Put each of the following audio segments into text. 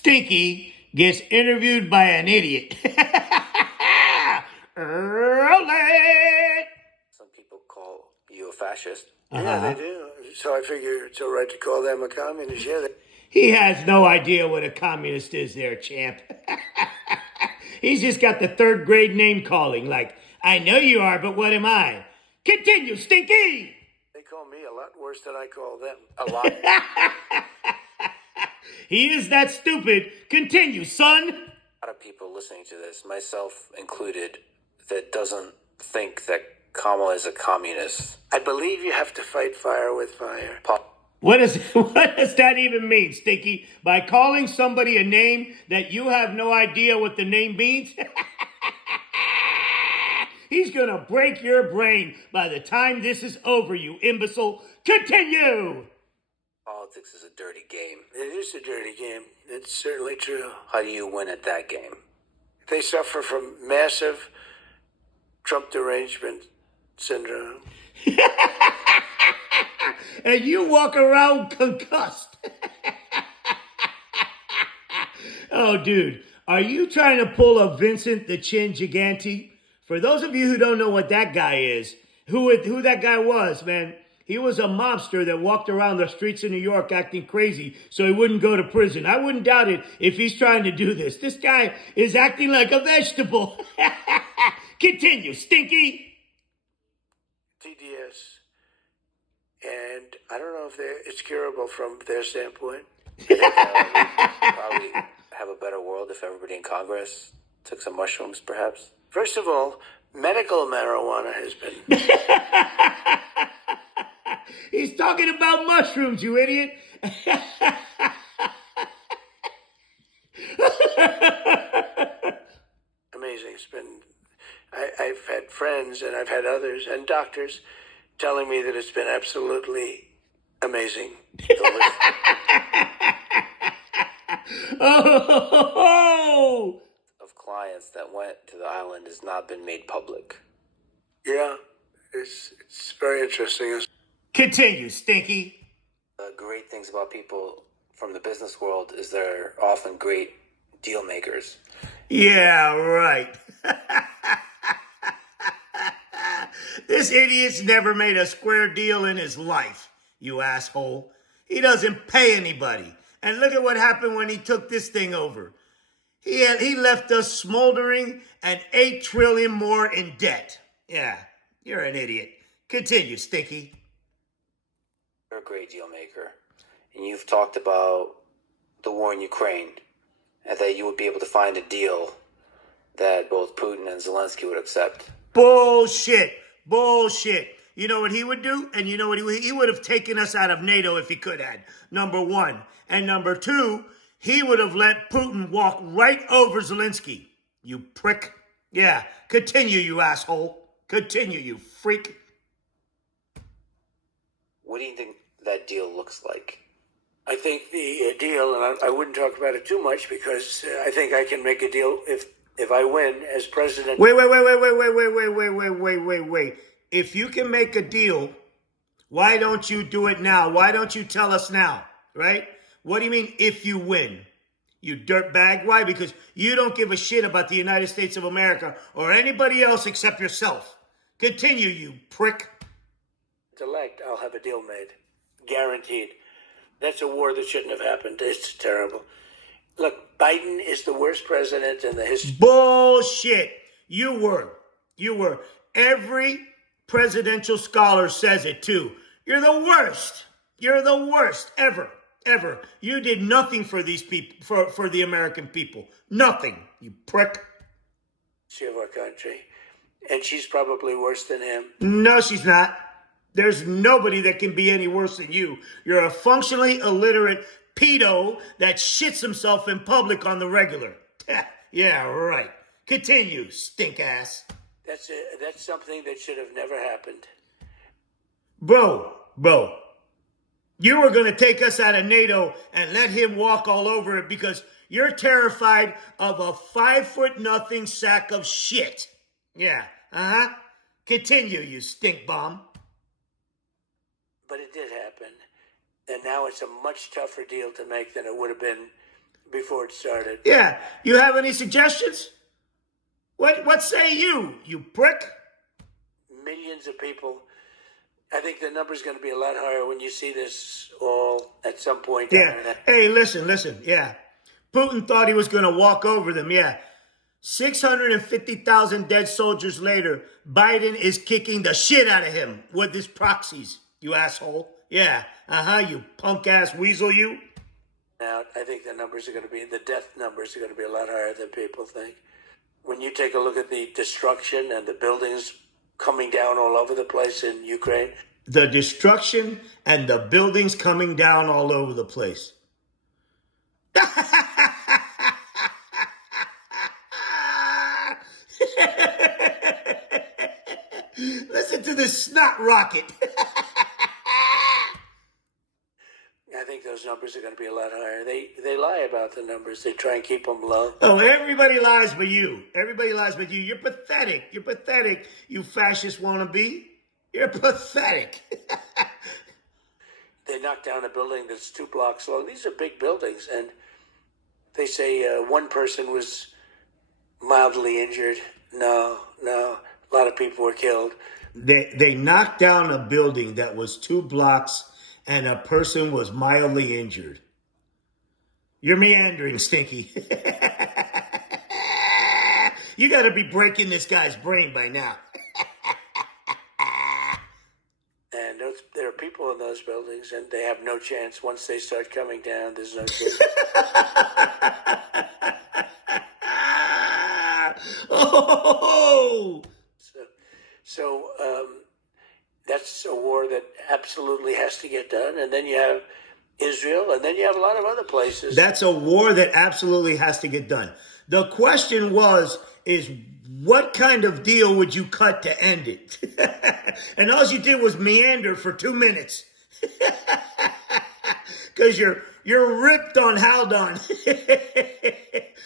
Stinky gets interviewed by an idiot. Roll it! Some people call you a fascist. Yeah, they do. So I figure it's all right to call them a communist. Yeah, He has no idea what a communist is there, champ. He's just got the third grade name calling, like, I know you are, but what am I? Continue, Stinky! they call me a lot worse than I call them. A lot. He is that stupid. Continue, son. A lot of people listening to this, myself included, that doesn't think that Kamala is a communist. I believe you have to fight fire with fire. What does that even mean, Stinky? By calling somebody a name that you have no idea what the name means? He's gonna break your brain by the time this is over, you imbecile. Continue! Politics is a dirty game. It is a dirty game. It's certainly true. How do you win at that game? They suffer from massive Trump derangement syndrome. And you walk around concussed. Oh, dude, are you trying to pull a Vincent the Chin Gigante? For those of you who don't know what that guy is, who that guy was, man, he was a mobster that walked around the streets of New York acting crazy so he wouldn't go to prison. I wouldn't doubt it if he's trying to do this. This guy is acting like a vegetable. Continue, Stinky. TDS. And I don't know if it's curable from their standpoint. We'd probably have a better world if everybody in Congress took some mushrooms, perhaps. First of all, medical marijuana has been... He's talking about mushrooms, you idiot. amazing. It's been... I've had friends and I've had others and doctors telling me that it's been absolutely amazing. Oh! Of clients that went to the island has not been made public. Yeah, it's very interesting. Continue, Stinky. The great things about people from the business world is they're often great deal makers. Yeah, right. This idiot's never made a square deal in his life, you asshole. He doesn't pay anybody. And look at what happened when he took this thing over. He left us smoldering and $8 trillion more in debt. Yeah, you're an idiot. Continue, Stinky. You're a great deal maker. And you've talked about the war in Ukraine and that you would be able to find a deal that both Putin and Zelensky would accept. Bullshit. Bullshit. You know what he would do? And you know what he would have taken us out of NATO if he could have. Number one. And number two, he would have let Putin walk right over Zelensky. You prick. Yeah. Continue, you asshole. Continue, you freak. What do you think that deal looks like? I think the deal, and I wouldn't talk about it too much because I think I can make a deal if I win as president. Wait. If you can make a deal, why don't you do it now? Why don't you tell us now, right? What do you mean if you win? You dirtbag. Why? Because you don't give a shit about the United States of America or anybody else except yourself. Continue, you prick. Elect, I'll have a deal made. Guaranteed. That's a war that shouldn't have happened. It's terrible. Look, Biden is the worst president in the history. Bullshit. You were. Every presidential scholar says it too. You're the worst. You're the worst ever. You did nothing for these people, for the American people. Nothing, you prick. Of our country. And she's probably worse than him. No, she's not. There's nobody that can be any worse than you. You're a functionally illiterate pedo that shits himself in public on the regular. Yeah, right. Continue, stink ass. That's something that should have never happened. Bro. You were going to take us out of NATO and let him walk all over it because you're terrified of a 5'0" sack of shit. Yeah, Continue, you stink bomb. But it did happen. And now it's a much tougher deal to make than it would have been before it started. Yeah. You have any suggestions? What say you prick? Millions of people. I think the number's going to be a lot higher when you see this all at some point. Yeah. Hey, listen. Yeah. Putin thought he was going to walk over them. Yeah. 650,000 dead soldiers later, Biden is kicking the shit out of him with his proxies, you asshole. Yeah. You punk ass weasel, you. Now, I think the death numbers are going to be a lot higher than people think. When you take a look at the destruction and the buildings coming down all over the place in Ukraine. The destruction and the buildings coming down all over the place. Listen to this snot rocket. I think those numbers are going to be a lot higher. They lie about the numbers. They try and keep them low. Oh, everybody lies but you. Everybody lies but you. You're pathetic. You're pathetic, you fascist wannabe. You're pathetic. They knocked down a building that's 2 blocks long. These are big buildings, and they say one person was mildly injured. No. A lot of people were killed. They knocked down a building that was 2 blocks and a person was mildly injured. You're meandering, Stinky. You got to be breaking this guy's brain by now. And there are people in those buildings, and they have no chance. Once they start coming down, there's no chance. Oh! So that's a war that absolutely has to get done. And then you have Israel, and then you have a lot of other places. That's a war that absolutely has to get done. The question is what kind of deal would you cut to end it? And all you did was meander for 2 minutes. Because you're ripped on Haldon.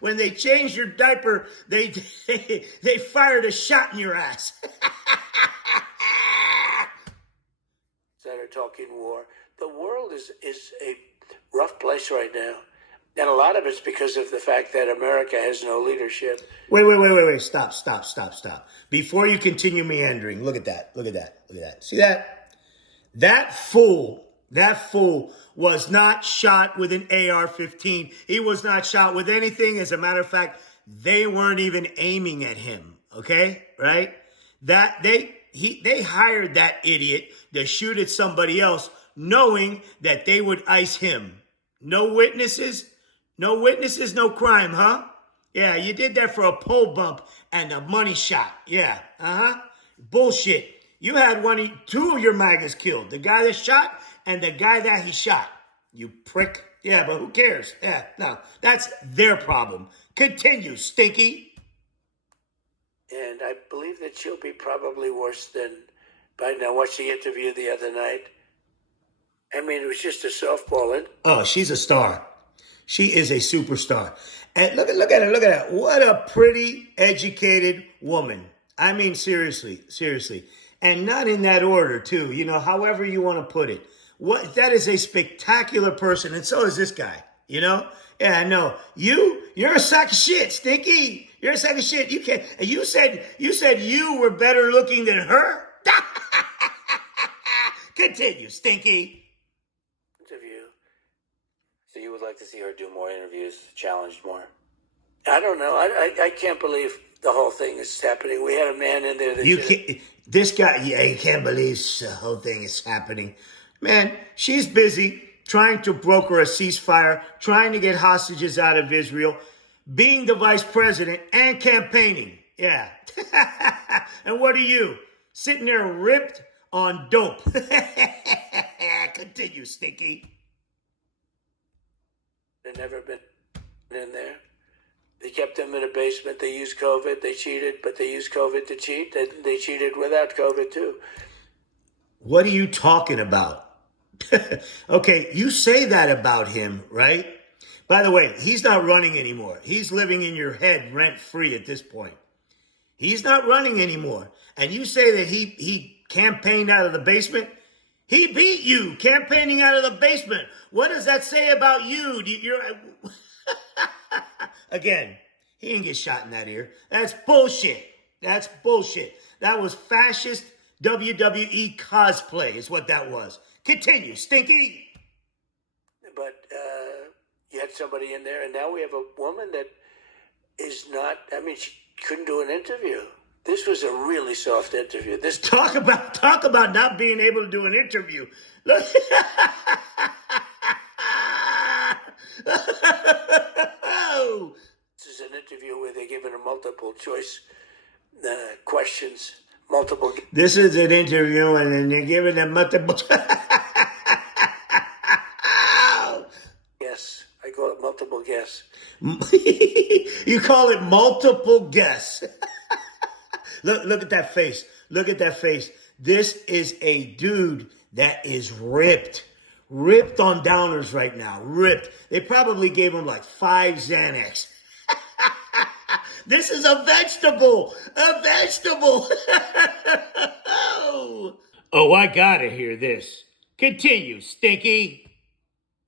When they changed your diaper, they fired a shot in your ass. That are talking war. The world is a rough place right now. And a lot of it's because of the fact that America has no leadership. Wait. Stop. Before you continue meandering, look at that. See that? That fool was not shot with an AR-15. He was not shot with anything. As a matter of fact, they weren't even aiming at him. Okay? Right? They hired that idiot to shoot at somebody else, knowing that they would ice him. No witnesses, no crime, huh? Yeah, you did that for a pole bump and a money shot. Yeah, bullshit. You had two of your MAGAs killed. The guy that shot and the guy that he shot. You prick. Yeah, but who cares? Yeah, no, that's their problem. Continue, Stinky. And I believe that she'll be probably worse than Biden. I watched the interview the other night. I mean, it was just a softball. Oh, she's a star. She is a superstar. And look at her. What a pretty, educated woman. I mean, seriously. And not in that order, too. You know, however you want to put it. That is a spectacular person, and so is this guy. You know? Yeah, I know. You're a sack of shit, Stinky. You're a sack of shit. You can't. You said you were better looking than her. Continue, Stinky. Interview. So you would like to see her do more interviews, challenged more? I don't know. I can't believe the whole thing is happening. We had a man in there that this guy, you can't believe the whole thing is happening. Man, she's busy trying to broker a ceasefire, trying to get hostages out of Israel, being the vice president, and campaigning. Yeah. And what are you? Sitting there ripped on dope. Continue, Stinky. They've never been in there. They kept them in a basement. They used COVID. They cheated, but they used COVID to cheat. They cheated without COVID, too. What are you talking about? Okay, you say that about him, right? By the way, he's not running anymore. He's living in your head rent-free at this point. He's not running anymore. And you say that he campaigned out of the basement? He beat you campaigning out of the basement. What does that say about you? Again, he didn't get shot in that ear. That's bullshit. That's bullshit. That was fascist WWE cosplay is what that was. Continue, Stinky. But you had somebody in there, and now we have a woman that is not, I mean, she couldn't do an interview. This was a really soft interview. This Talk about not being able to do an interview. Look. This is an interview where they're given a multiple choice questions, multiple. This is an interview, and then you're giving them multiple. Yes, I call it multiple guess. You call it multiple guess. Look at that face. Look at that face. This is a dude that is ripped. Ripped on downers right now. Ripped. They probably gave him like 5 Xanax. This is a vegetable. A vegetable. Oh, I gotta hear this. Continue, Stinky.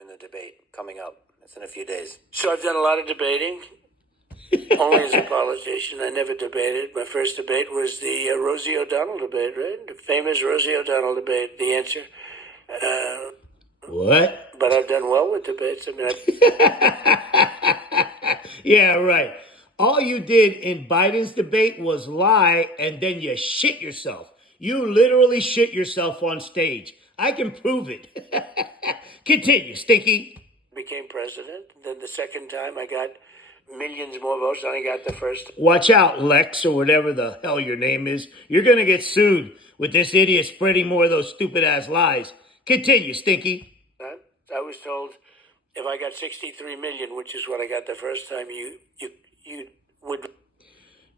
In the debate coming up. It's in a few days. So I've done a lot of debating. Only as a politician. I never debated. My first debate was the Rosie O'Donnell debate, right? The famous Rosie O'Donnell debate. The answer. What? But I've done well with debates. I mean, Yeah, right. All you did in Biden's debate was lie, and then you shit yourself. You literally shit yourself on stage. I can prove it. Continue, Stinky. became president. Then the second time I got millions more votes than I got the first. Watch out, Lex, or whatever the hell your name is. You're going to get sued with this idiot spreading more of those stupid-ass lies. Continue, Stinky. I was told if I got 63 million, which is what I got the first time, you would.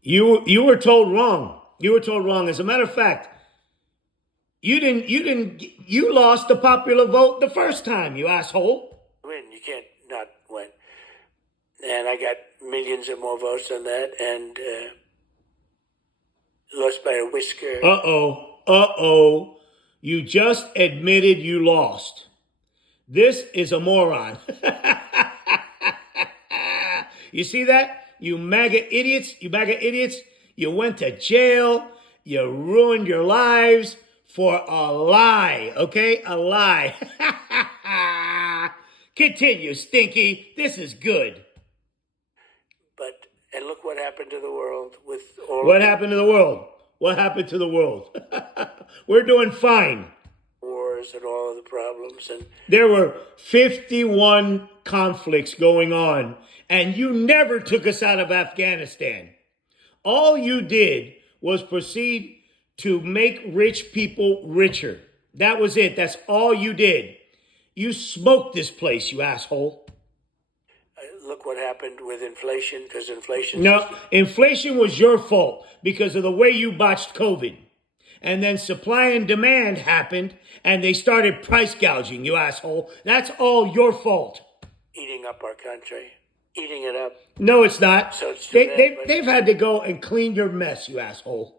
You were told wrong. You were told wrong. As a matter of fact, you lost the popular vote the first time, you asshole. Win. You can't not win. And I got millions of more votes than that, and lost by a whisker. Uh-oh. You just admitted you lost. This is a moron. You see that? You MAGA idiots. You went to jail. You ruined your lives for a lie, okay? A lie. Continue, Stinky. This is good. And look what happened to the world with all. What happened to the world? What happened to the world? We're doing fine. Wars and all of the problems. And there were 51 conflicts going on, and you never took us out of Afghanistan. All you did was proceed to make rich people richer. That was it. That's all you did. You smoked this place, you asshole. Look what happened with inflation, because inflation... No, inflation was your fault because of the way you botched COVID. And then supply and demand happened, and they started price gouging, you asshole. That's all your fault. Eating up our country. Eating it up. No, it's not. So it's they've had to go and clean your mess, you asshole.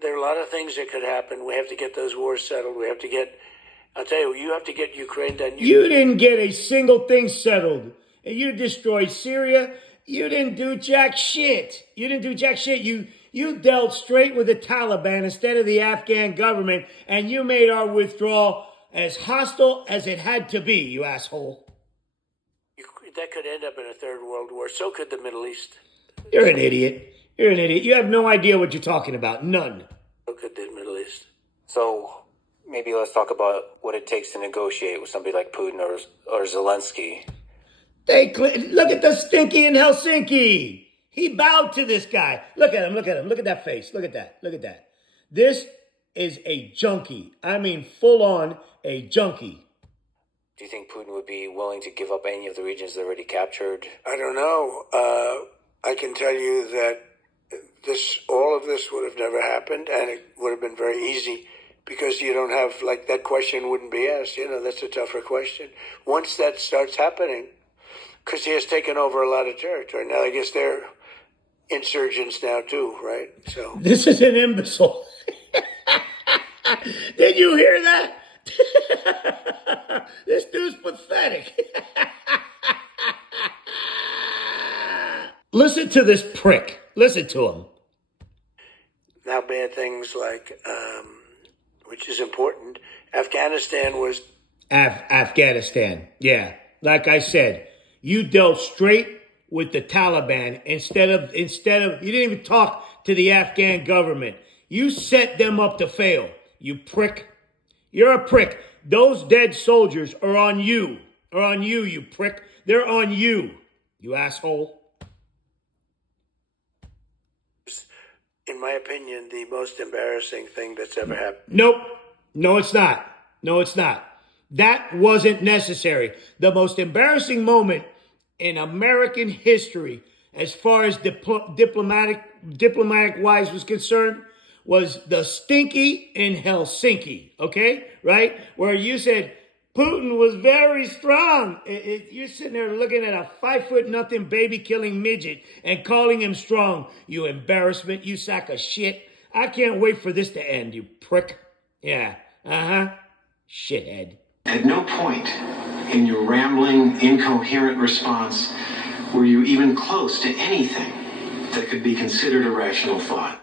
There are a lot of things that could happen. We have to get those wars settled. We have to get... I'll tell you, you have to get Ukraine done. You didn't get a single thing settled. And you destroyed Syria. You didn't do jack shit. You dealt straight with the Taliban instead of the Afghan government, and you made our withdrawal as hostile as it had to be, you asshole. That could end up in a third world war. So could the Middle East. You're an idiot. You have no idea what you're talking about. None. So could the Middle East. So maybe let's talk about what it takes to negotiate with somebody like Putin or Zelensky. Look at the Stinky in Helsinki. He bowed to this guy. Look at him. Look at that face. Look at that. This is a junkie. I mean, full on a junkie. Do you think Putin would be willing to give up any of the regions they already captured? I don't know. I can tell you that all of this would have never happened, and it would have been very easy because you don't have, that question wouldn't be asked. That's a tougher question. Once that starts happening, because he has taken over a lot of territory. Now, I guess they're insurgents now too, right? So this is an imbecile. Did you hear that? This dude's pathetic. Listen to this prick. Listen to him. Now, bad things like, which is important, Afghanistan was. Afghanistan. Yeah. Like I said, you dealt straight with the Taliban instead of you didn't even talk to the Afghan government. You set them up to fail. You prick. You're a prick. Those dead soldiers are on you. Are on you, you prick. They're on you, you asshole. In my opinion, the most embarrassing thing that's ever happened. Nope. No, it's not. No, it's not. That wasn't necessary. The most embarrassing moment in American history, as far as diplomatic wise was concerned, was the stinky in Helsinki. Okay, right? Where you said Putin was very strong. You're sitting there looking at a 5'0" baby killing midget and calling him strong. You embarrassment, you sack of shit. I can't wait for this to end, you prick. Yeah, shithead. At no point in your rambling, incoherent response were you even close to anything that could be considered a rational thought.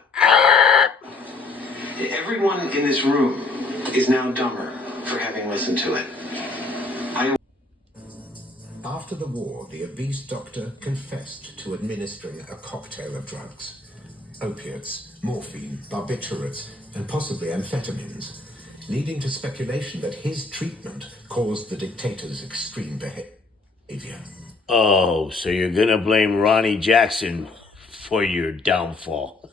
Everyone in this room is now dumber for having listened to it. After the war, the obese doctor confessed to administering a cocktail of drugs. Opiates, morphine, barbiturates, and possibly amphetamines, leading to speculation that his treatment caused the dictator's extreme behavior. Oh, so you're gonna blame Ronnie Jackson for your downfall.